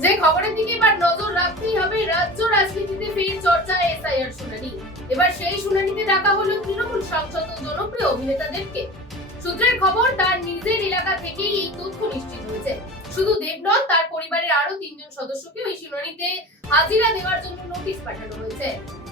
যে খবরের দিকে এবার নজর রাখতেই হবে, রাজ্য রাজনীতিতে ফের চর্চায় এসআইআর শুনানি। এবার সেই শুনানিতে ডাকা হলো তৃণমূল সাংসদ ও জনপ্রিয় অভিনেতাদেরকে। সূত্রের খবর, তার নিজের এলাকা থেকেই এই তথ্য নিশ্চিত হয়েছে। শুধু দেব নন, তার পরিবারের আরো 3 জন সদস্যকে ওই শুনানিতে হাজিরা দেওয়ার জন্য নোটিশ পাঠানো হয়েছে।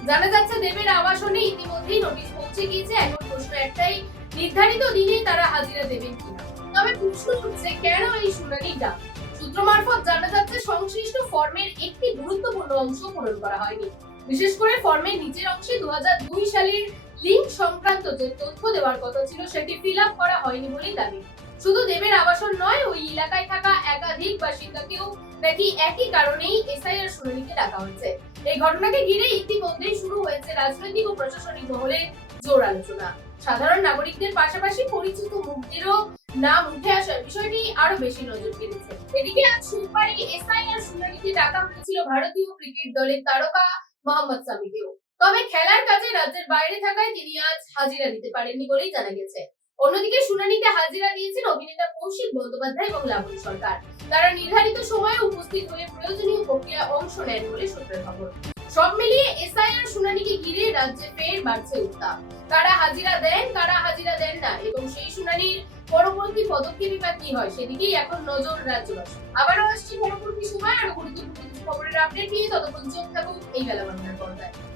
জানা যাচ্ছে, দেবের আবাসনে ইতিমধ্যেই নোটিশ পৌঁছে গিয়েছে। এখন প্রশ্ন একটাই, নির্ধারিত দিনে তারা হাজিরা দেবেন কিনা। তবে প্রশ্ন উঠছে, কেন এই শুনানিটা? সূত্র মারফত জানা যাচ্ছে, সংশ্লিষ্ট ফর্মের একটি গুরুত্বপূর্ণ অংশ পূরণ করা হয়নি। বিশেষ করে ফর্মের নিচের অংশে 2002 সালের লিঙ্ক সংক্রান্ত যে তথ্য দেওয়ার কথা ছিল সেটি ফিল আপ করা হয়নি বলেই দাবি। শুধু দেবের আবাসন নয়, ওই এলাকায় থাকা একাধিক বাসিন্দাকেও নাকি একই কারণেই এসআইআর শুনানিতে ডাকা হয়েছে। এই ঘটনাকে ঘিরে ইতিমধ্যেই শুরু হয়েছে রাজনৈতিক ও প্রশাসনিক মহলে জোর আলোচনা। সাধারণ নাগরিকদের পাশাপাশি পরিচিত মুখদেরও নাম উঠে আসার বিষয়টি আরো বেশি নজর কেড়েছে। এদিকে আজ সোমবারই এসআইআর শুনানিতে ডাকা হয়েছিল ভারতীয় ক্রিকেট দলের তারকা মোহাম্মদ সামিকেও। তবে খেলার কাজে রাজ্যের বাইরে থাকায় তিনি আজ হাজিরা দিতে পারেননি বলেই জানা গেছে। অন্যদিকে শুনানিতে হাজিরা দিয়েছেন অভিনেতা কৌশিক বন্দ্যোপাধ্যায় এবং লাবণী সরকার। তারা নির্ধারিত সময়ে উপস্থিত হয়ে প্রয়োজনীয় প্রক্রিয়ায় অংশ নেন বলে সূত্রের খবর। সব মিলিয়ে এসআইআর শুনানিকে ঘিরে রাজ্যে ফের বাড়ছে উত্তাপ। কারা হাজিরা দেন, কারা হাজিরা দেন না, এবং সেই শুনানির পরবর্তী পদক্ষেপ বা কি হয় সেদিকেই এখন নজর রাজ্যবাসী। আবারও আসছে পরবর্তী সময় আরো গুরুত্বপূর্ণ খবরের আপডেট নিয়ে। ততক্ষণ চোখ থাকুক এই বেলা বাংলার পর্দায়।